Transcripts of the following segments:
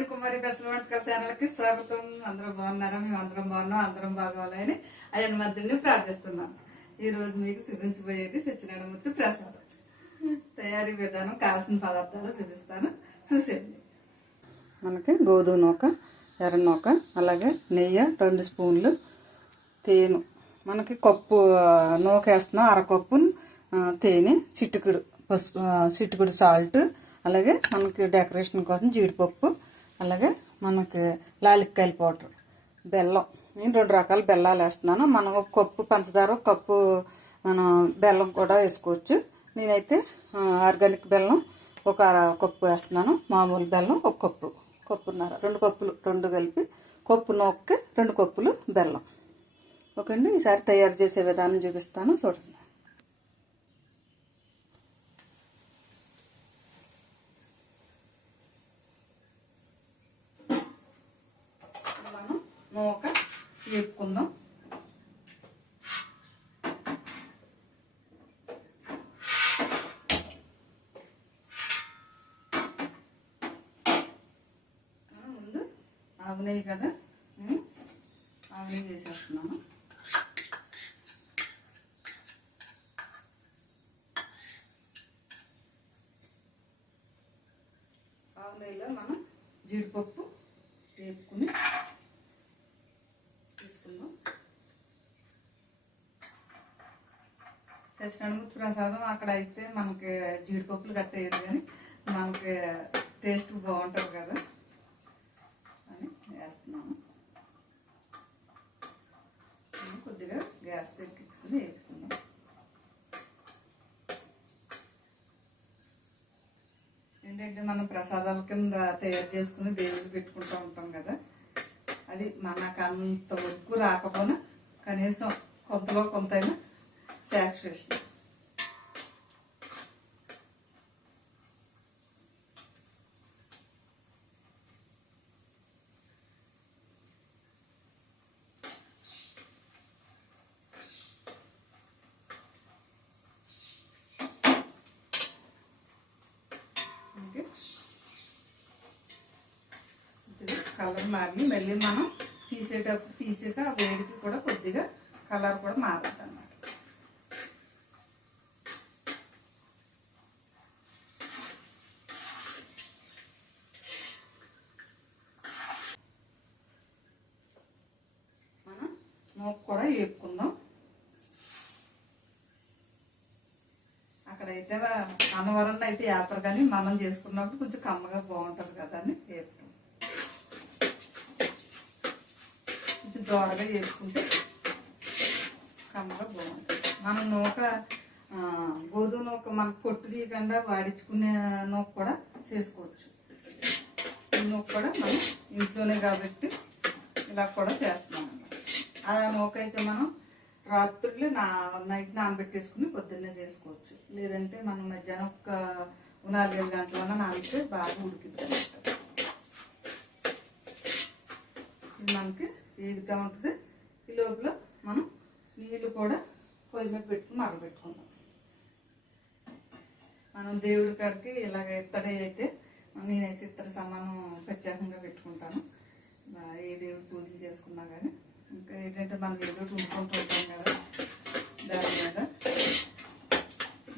నారాయణ కుమారి best వంటకాల ఛానల్కి స్వాగతం. అందరూ బాగున్నారా? మేము అందరం బాగున్నాం. అందరం బాగోవాలని ఆయన మధ్యని ప్రార్థిస్తున్నాం. ఈ రోజు మీకు చూపించబోయేది సత్యనారాయణమూర్తి ప్రసాదం తయారీ విధానం, కావాల్సిన పదార్థాలు చూపిస్తాను, చూసేయండి. మనకి గోధుమ నూక, ఎర్ర నూక, అలాగే నెయ్యి 2 స్పూన్లు, తేనె, మనకి కప్పు నూక వేస్తున్నాం, అరకప్పు తేనె, చిటికుడు పసుపు, చిటికుడు సాల్ట్, అలాగే మనకి డెకరేషన్ కోసం జీడిపప్పు, అలాగే మనకి లాలిక్కాయల పౌడర్, బెల్లం. నేను 2 రకాల బెల్లాలు వేస్తున్నాను. మనం ఒక కప్పు పంచదార, ఒక కప్పు మనం బెల్లం కూడా వేసుకోవచ్చు. నేనైతే ఆర్గానిక్ బెల్లం ఒక కప్పు వేస్తున్నాను, మామూలు బెల్లం ఒక కప్పున్నర, 2 కప్పులు, 2 కలిపి కప్పు నూకకి 2 కప్పులు బెల్లం. ఓకే అండి, ఈసారి తయారు చేసే విధానం చూపిస్తాను, చూడండి. మనం నూక వేపుకుందాం. ముందు ఆవు నెయ్యి కదా, ఆవు నెయ్యి వేసేస్తున్నాను. ఆవు నెయ్యిలో మనం జీడిపప్పు వేపుకుని తీసుకుందాం. సత్యనారాయణమూర్తి ప్రసాదం అక్కడ అయితే మనకి జీడిపప్పులు కట్టేది, కానీ మనకి టేస్ట్ బాగుంటుంది కదా అని వేస్తున్నాను. కొద్దిగా గ్యాస్ తగ్గించుకుని వేసుకుందాం. ఏంటంటే మనం ప్రసాదాల కింద తయారు చేసుకుని దేవుడికి పెట్టుకుంటూ ఉంటాం కదా, అది మనకు అంతవరకు రాకపోయినా కనీసం కొంతలో కొంతైనా సాటిస్ఫాక్షన్. కలర్ మారి మళ్ళీ మనం తీసాక ఆ వేడికి కూడా కొద్దిగా కలర్ కూడా మారుతుంది అన్నమాట. మనం నూక కూడా వేపుకుందాం. అక్కడైతే అన్నవరం అయితే వేపరు, కానీ మనం చేసుకున్నప్పుడు కొంచెం కమ్మగా బాగుంటుంది కదా అని వేపుతాం. కొంచెం దోరగా వేసుకుంటే కమ్మగా బాగుంటుంది. మనం నూక గోధుమ నూక మనకు పొట్టు తీయకుండా వాడించుకునే నూక కూడా చేసుకోవచ్చు. ఈ నూక కూడా మనం ఇంట్లోనే కాబట్టి ఇలా కూడా చేస్తున్నాం అన్నమాట. ఆ నూక అయితే మనం రాత్రులు నైట్ నానబెట్టేసుకుని పొద్దున్నే చేసుకోవచ్చు. లేదంటే మనం మధ్యాహ్నం ఒక 4-5 గంటలన్నా నానితే బాగా ఉడికిద్ది. ఇది మనకి వేగుతూ ఉంటుంది. ఈ లోపల మనం నీళ్ళు కూడా పొయ్యి మీద పెట్టుకుని మరగబెట్టుకుందాం. మనం దేవుడి కాడికి ఇలాగ ఇత్తడి అయితే, నేనైతే ఇత్తడి సమానం ప్రత్యేకంగా పెట్టుకుంటాను. ఏ దేవుడి పూజలు చేసుకున్నా కానీ. ఇంకా ఏంటంటే మనం ఏదో ఉండుకుంటూ ఉంటాం కదా, దాని మీద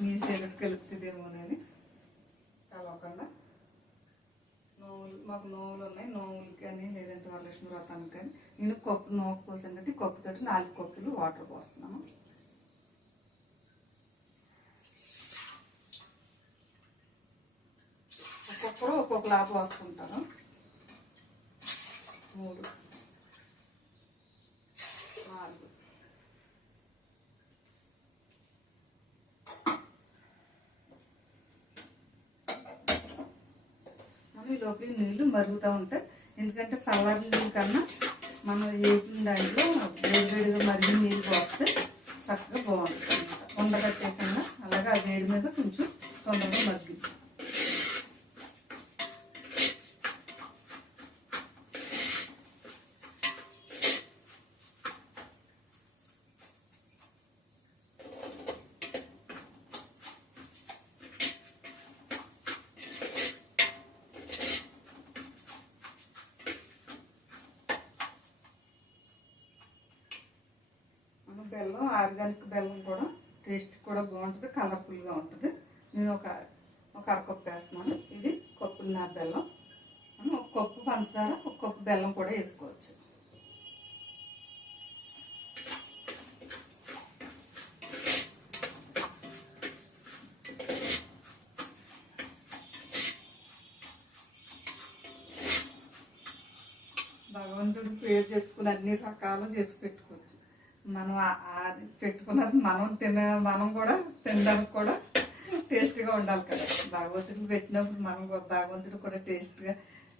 నీ సేవకి కలుపుతుందేమోనని కలవకుండా మాకు నోవులు ఉన్నాయి, నోవులకి కానీ లేదంటే వరలక్ష్మి వ్రతానికి కానీ నేను కప్పు నూక పోసాను కాబట్టి కప్పుతో 4 కప్పులు వాటర్ పోస్తున్నాను. ఒక్కొక్కరు ఒక్కొక్కలా పోసుకుంటాను. 3, 4. ఈ లోపల నీళ్ళు మరుగుతూ ఉంటాయి. ఎందుకంటే చల్లారి నీళ్ళు కన్నా మనం వేపిన దాంట్లో వేడివేడిగా మరిగిన నీళ్ళు పోస్తే చక్కగా బాగుంటుంది అన్నమాట. ఉండగట్టేయకుండా అలాగే ఆ వేడి మీద కొంచెం తొందరగా మగ్గిద్ది. బెల్లం ఆర్గానిక్ బెల్లం కూడా టేస్ట్ కూడా బాగుంటుంది, కలర్ఫుల్గా ఉంటుంది. నేను ఒక అరకప్పు వేస్తున్నాను. ఇది కప్పున్నర బెల్లం. మనం ఒక కప్పు పంచదార, ఒక కప్పు బెల్లం కూడా వేసుకోవచ్చు. భగవంతుడి పేరు చెప్పుకుని అన్ని రకాలు చేసి పెట్టుకోవచ్చు. మనం అది పెట్టుకున్నది మనం కూడా తినడానికి కూడా టేస్ట్గా ఉండాలి కదా. భగవంతుడికి పెట్టినప్పుడు మనం భగవంతుడు కూడా టేస్ట్గా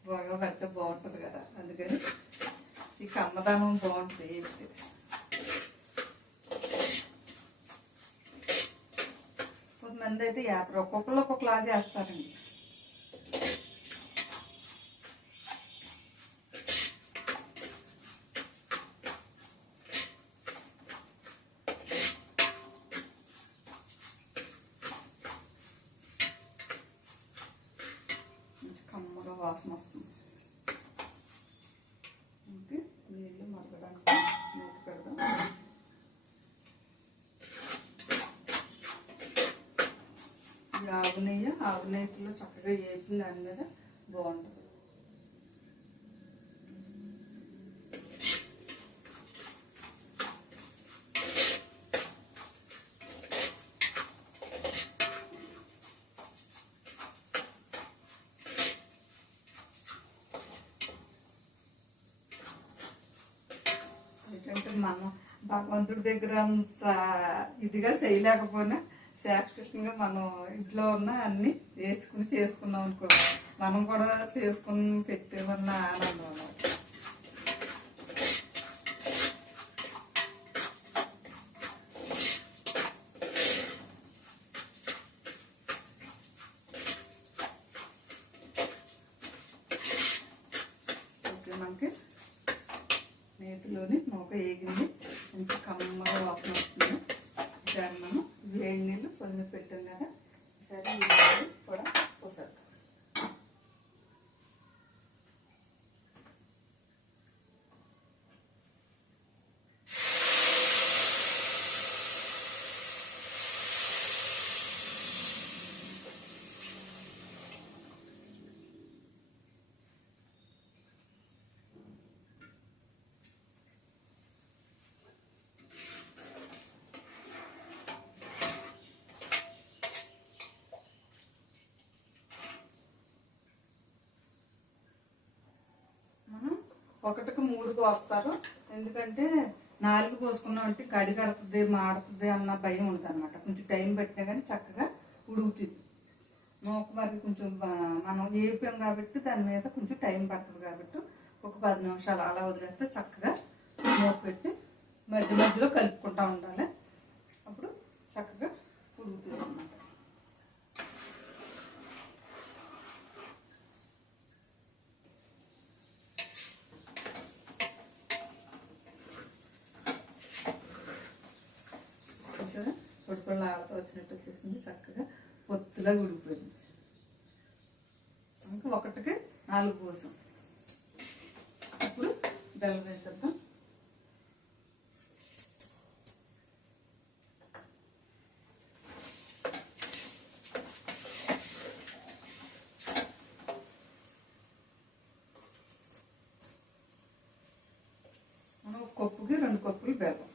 బాగా పెడితే బాగుంటుంది కదా. అందుకని ఈ కమ్మదానం బాగుంటుంది. ఏంటి కొంతమంది అయితే యాత్ర ఒక్కొక్కరు ఒక్కొక్కలా చేస్తారండి. కమ్మగా వాసన వస్తుంది. ఓకే, నీళ్ళు మరగడానికి మూత పెడదాం. ఈ ఆవు నెయ్యిలో చక్కగా వేపిన దాని మీద బాగుంటుంది. ఏంటంటే మనం భగవంతుడి దగ్గర అంత ఇదిగా చేయలేకపోయినా సాటిస్ఫాక్షన్గా మనం ఇంట్లో ఉన్న అన్ని వేసుకుని చేసుకున్నాం అనుకో, మనం కూడా చేసుకుని పెట్టేమన్న ఆనందం అన్నమాట. ఓకే, మనకి నేతిలోని నూక వేగింది, మంచి కమ్మగా వాసన వస్తుంది. ఈసారి మనం వేడి నీళ్ళు కొంచెం పెట్టాం కదా, ఈసారి ఈ నీళ్ళు కూడా పోసేద్దాం. ఒకటికి 3 కోస్తారు. ఎందుకంటే 4 కోసుకున్నాం అంటే గడి కడుతుంది, మాడుతుంది అన్న భయం ఉంటుంది అనమాట. కొంచెం టైం పెట్టినా కానీ చక్కగా ఉడుకుతుంది. నూక మరి కొంచెం మనం వేపాం కాబట్టి దాని మీద కొంచెం టైం పడుతుంది కాబట్టి ఒక 10 నిమిషాలు అలా వదిలేస్తే చక్కగా మూత పెట్టి మధ్య మధ్యలో కలుపుకుంటూ ఉండాలి. అప్పుడు చక్కగా ఉడుకుతుంది అన్నమాట. పొడిపొడిలో ఆడతో వచ్చినట్టు వచ్చేసింది, చక్కగా పొత్తులా ఉడికిపోయింది. ఇంకా ఒకటికి 4 పోసాం. ఇప్పుడు బెల్లం వేసేద్దాం. మనం ఒక కప్పుకి 2 కప్పులు బెల్లం.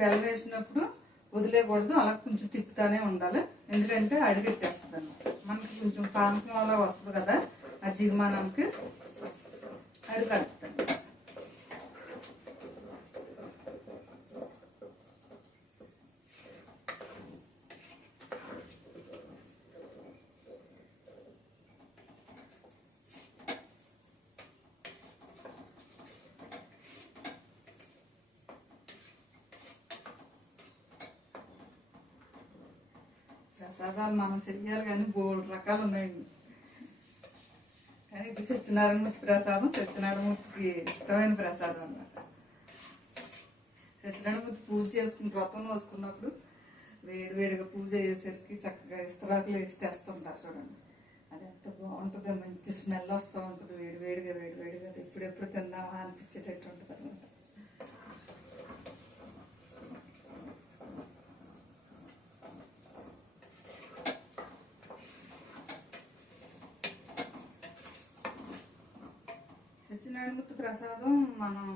బెల్లం వేసినప్పుడు వదిలేయకూడదు, అలా కొంచెం తిప్పుతానే ఉండాలి. ఎందుకంటే అడిగెట్టేస్తుంది అన్నమాట. మనకి కొంచెం పానకం అలా వస్తుంది కదా, ఆ జిగుమానానికి అడుగడుతుంది. ప్రసాదాలు మనం చెయ్యాలి కానీ 3 రకాలు ఉన్నాయండి. కానీ ఇది సత్యనారాయణమూర్తి ప్రసాదం, సత్యనారాయణమూర్తికి ఇష్టమైన ప్రసాదం అన్నమాట. సత్యనారాయణమూర్తి పూజ చేసుకుని వ్రతం వేసుకున్నప్పుడు వేడివేడిగా పూజ చేసేసరికి చక్కగా ఇస్తరాకులు వేసి తెస్తుంటారు చూడండి. అది ఎంత బాగుంటుందో, మంచి స్మెల్ వస్తూ ఉంటుంది, వేడివేడిగా వేడివేడిగా ఎప్పుడెప్పుడు తిందామా అనిపించేటట్టు ఉంటుంది అనమాట. సత్యనారాయణమూర్తి ప్రసాదం మనం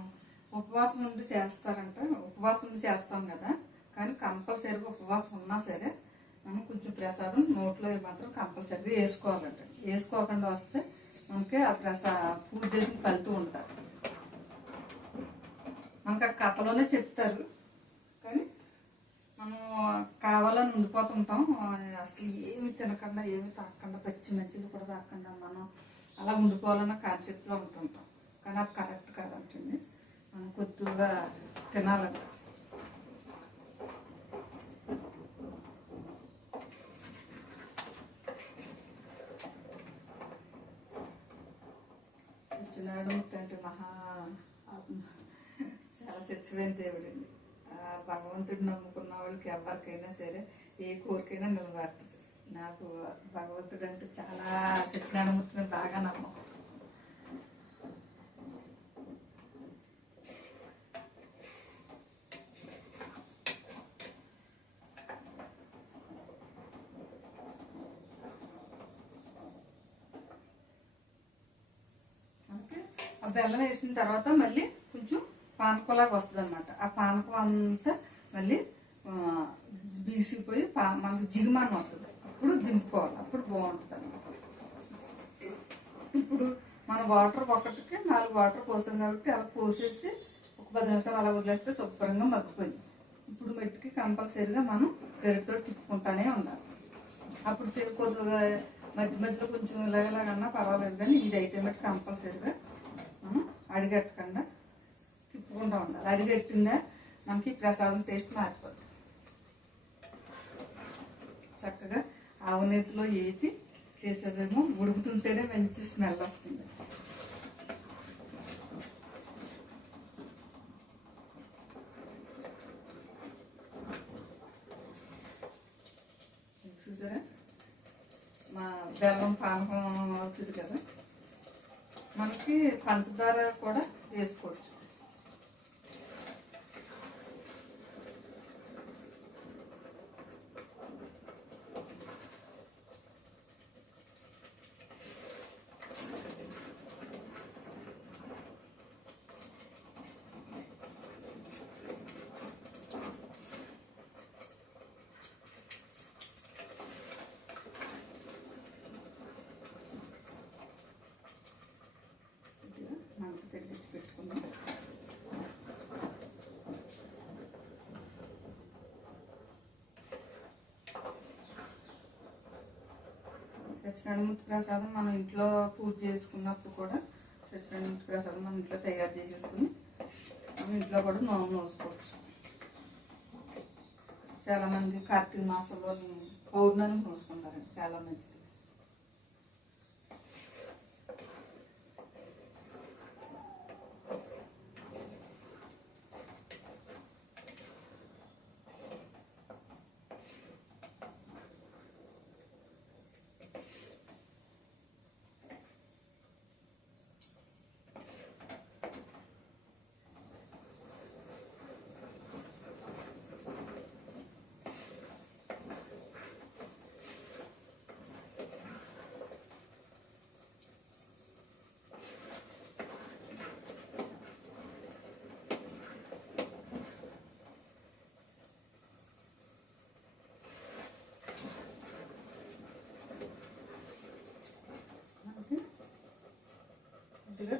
ఉపవాసం ఉండి చేస్తారంట. ఉపవాసం ఉండి చేస్తాం కదా, కానీ కంపల్సరీగా ఉపవాసం ఉన్నా సరే మనం కొంచెం ప్రసాదం నోట్లో మాత్రం కంపల్సరీగా వేసుకోవాలంట. వేసుకోకుండా వస్తే మనకి ఆ పూజ చేసిన ఫలితం ఉంటుంది. మనకు ఆ కథలోనే చెప్తారు, కానీ మనం కావాలని ఉండిపోతుంటాం. అసలు ఏమి తినకుండా ఏమి తాకుండా పచ్చి మంచిది కూడా తాకుండా మనం అలా ఉండిపోవాలన్న కాన్సెప్ట్లో ఉంటుంటాం. కానీ అది కరెక్ట్ కాదంటుంది. మనం కొద్దిగా తినాలంట. సత్యనారాయణమూర్తి అంటే చాలా సత్యమైన దేవుడండి. భగవంతుడు నమ్ముకున్న వాళ్ళకి ఎవరికైనా సరే ఏ కోరికైనా నిలబడుతుంది. నాకు భగవంతుడు అంటే చాలా, సత్యనారాయణమూర్తి మీద బాగా నమ్మకం. ఆ బెల్లం వేసిన తర్వాత మళ్ళీ కొంచెం పానకంలాగా వస్తుంది అనమాట. ఆ పానకం అంతా మళ్ళీ బీసిపోయి మనకి జిగుమానం వస్తుంది. అప్పుడు దింపుకోవాలి, అప్పుడు బాగుంటుంది అనమాట. ఇప్పుడు మనం వాటర్ ఒకటికి 4 వాటర్ పోసాం కాబట్టి అలా పోసేసి ఒక 10 నిమిషాలు అలా వదిలేస్తే శుభ్రంగా మగ్గిపోయింది. ఇప్పుడు మెట్టుకి కంపల్సరీగా మనం గరిటతో తిప్పుకుంటానే ఉండాలి. అప్పుడు కొద్దిగా మధ్య మధ్యలో కొంచెం ఇలాగలాగన్నా పర్వాలేదు, కానీ ఇది అయితే మట్టి కంపల్సరీగా మనం అడిగట్టకుండా తిప్పుకుంటూ ఉండాలి. అడిగట్టిందా మనకి ప్రసాదం టేస్ట్ మారిపోతుంది. చక్కగా ఆవు నేతిలో వేసి చేసేదేమో ఉడుకుతుంటేనే మంచి స్మెల్ వస్తుంది. చూసారా మా బెల్లం పానకం అవుతుంది కదా. మనకి పంచదార కూడా వేసుకోవచ్చు. మనకు తగ్గించి పెట్టుకుందాం. సత్యనారాయణమూర్తి ప్రసాదం మనం ఇంట్లో పూజ చేసుకున్నప్పుడు కూడా సత్యనారాయణమూర్తి ప్రసాదం మనం ఇంట్లో తయారు చేసేసుకుని మనం ఇంట్లో కూడా నోసుకోవచ్చు. చాలామంది కార్తీక మాసంలో పౌర్ణమి నోసుకుంటారండి, చాలా మంచిది.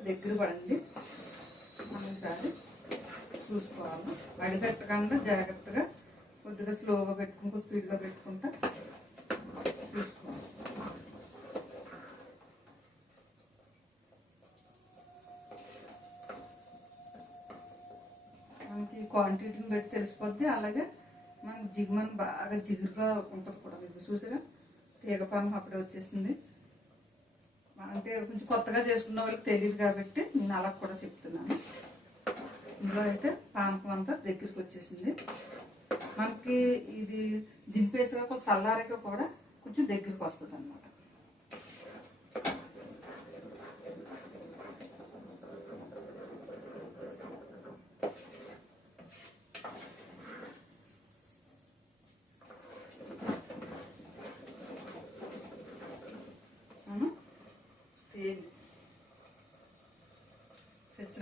దగ్గర పడండి, ఒకసారి చూసుకోవాలి. వడిగట్టకుండా జాగ్రత్తగా కొద్దిగా స్లోగా పెట్టుకుంటూ స్పీడ్గా పెట్టుకుంటా చూసుకోవాలి. మనకి క్వాంటిటీని బట్టి తెలిసిపోద్ది. అలాగే మనకి జిగుమని బాగా జిగురుగా ఉంటుంది కూడా. మీకు చూసారా తీగ పానం అప్పుడే వచ్చేసింది. అంటే కొంచెం కొత్తగా చేసుకున్న వాళ్ళకి తెలియదు కాబట్టి నేను అలా కూడా చెప్తున్నాను. ఇందులో అయితే పానకం అంతా దగ్గరికి వచ్చేసింది. మనకి ఇది దింపేసాక చల్లారాక కూడా కొంచెం దగ్గరికి వస్తుంది అన్నమాట.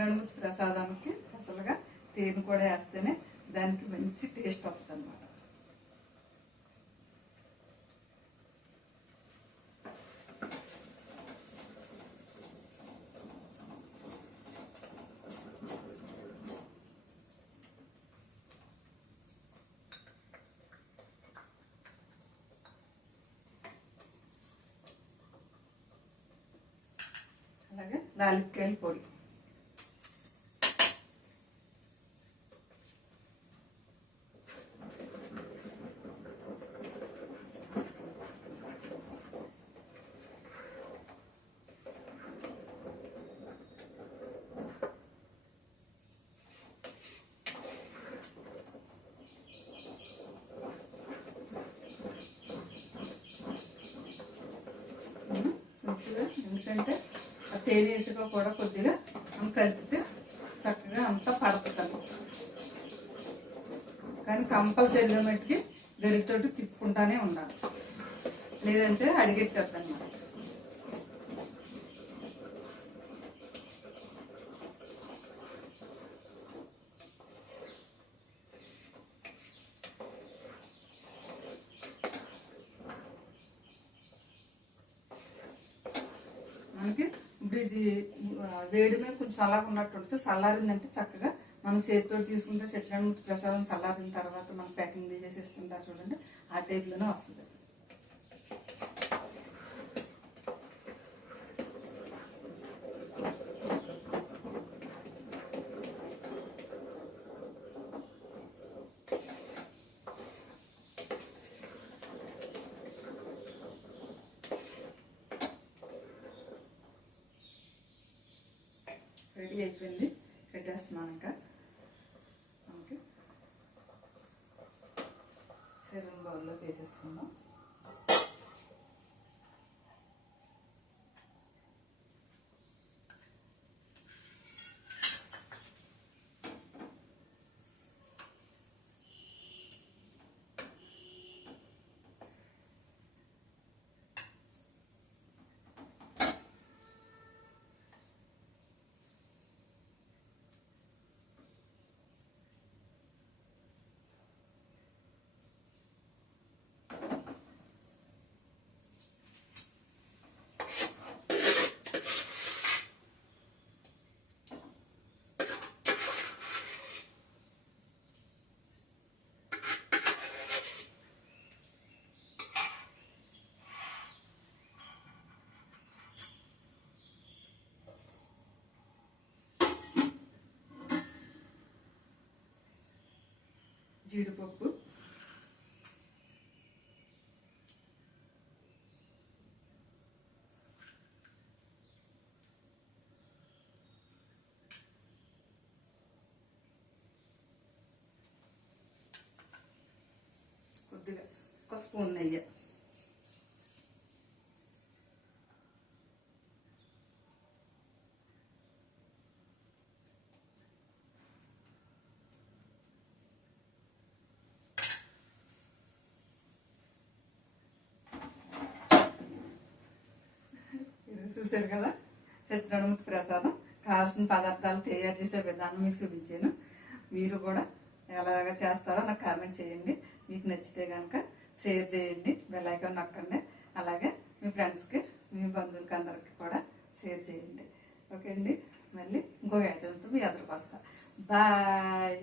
సత్యనారాయణమూర్తి ప్రసాదానికి అసలుగా తేనె కూడా వేస్తేనే దానికి మంచి టేస్ట్ వస్తుంది అన్నమాట. అలాగే లాలిక్కాయల పొడి, ఎందుకంటే ఆ తేనె వేసుక కూడా కొద్దిగా కలిపితే చక్కగా అంతా పడుతుంది. కానీ కంపల్సరీగా మట్టికి గరిటతోటి తిప్పుకుంటానే ఉండాలి, లేదంటే అడిగెట్టద్దు అన్నమాట. మనకి ఇప్పుడు ఇది వేడి మీద కొంచెం అలాగ ఉన్నట్టు ఉంటుంది. చల్లారిందంటే చక్కగా మనం చేతితో తీసుకుంటే సత్యనారాయణమూర్తి ప్రసాదం చల్లారిన తర్వాత మనం ప్యాకింగ్ చేసి ఇస్తుంటారు చూడండి, ఆ టైప్లోనే వస్తుంది. రెడీ అయిపోయింది, పెట్టేస్తున్నాను. ఇంకా మనకి సర్వింగ్ బౌల్లో వేసేసుకుందాం. జీడిపప్పు, కొద్దిగా ఒక స్పూన్ నెయ్యి, చూసారు కదా సత్యనారాయణమూర్తి ప్రసాదం. కావాల్సిన పదార్థాలు తయారు చేసే విధానం మీకు చూపించాను. మీరు కూడా ఎలాగ చేస్తారో నాకు కామెంట్ చేయండి. మీకు నచ్చితే కనుక షేర్ చేయండి, బెల్ ఐకాన్ నొక్కండి. అలాగే మీ ఫ్రెండ్స్కి, మీ బంధువులకి అందరికి కూడా షేర్ చేయండి. ఓకే అండి, మళ్ళీ ఇంకో ఐటమ్తో మీ ఎదురుకు వస్తా. బాయ్.